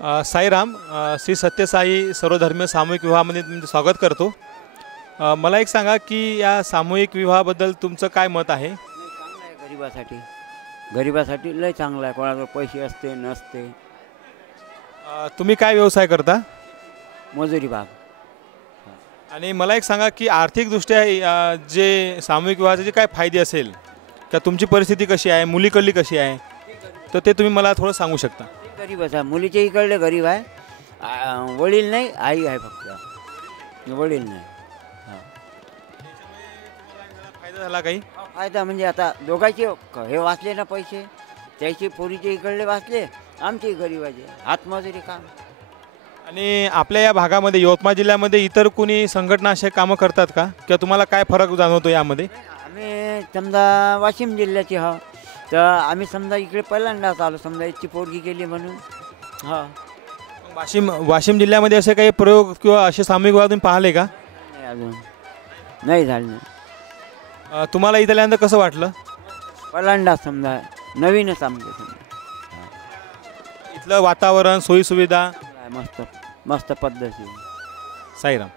साईराम, श्री सत्यसाई सर्वधर्मीय सामूहिक विवाहामध्ये तुमचं स्वागत करतो। मला एक सांगा की या सामूहिक विवाहाबद्दल तुमचं काय मत आहे? चांगलं आहे गरिबासाठी, गरिबासाठी लय चांगलं आहे। कोणाकडे पैसे असते नसते, तुम्ही काय व्यवसाय करता? मजुरी भाग। आणि मला एक सांगा की आर्थिकदृष्ट्या जे सामूहिक विवाहाचे जे काय फायदे असेल का, तुमची परिस्थिती कशी आहे, मुलीकडली कशी आहे, तर ते तुम्ही मला थोडं सांगू शकता? गरीबच आहे, मुलीच्या इकडले गरीब आहे। वडील नाही, आई आहे फक्त, वडील नाही। फायदा झाला काही? फायदा म्हणजे आता दोघांचे हे वाचले ना पैसे, त्याचे पोरीचे इकडले वाचले, आमचे गरीबाचे हातमजुरी काम। आणि आपल्या या भागामध्ये यवतमाळ जिल्ह्यामध्ये इतर कोणी संघटना असे कामं करतात का, किंवा तुम्हाला काय फरक जाणवतो यामध्ये? आम्ही समजा वाशिम जिल्ह्याचे हा, तर आम्ही समजा इकडे पहिल्यांदाच आलो, समजा याची पोरगी केली म्हणून। हां, वाशिम जिल्ह्यामध्ये असे काही प्रयोग किंवा असे सामूहिक विवाह तुम्ही पाहिले का? नाही अजून नाही झालं नाही। तुम्हाला इथं आल्यानंतर कसं वाटलं? पहिल्यांदाच समजा नवीनच आमचं समजा। इथलं वातावरण, सोयीसुविधा? मस्त मस्त पद्धती। साईराम.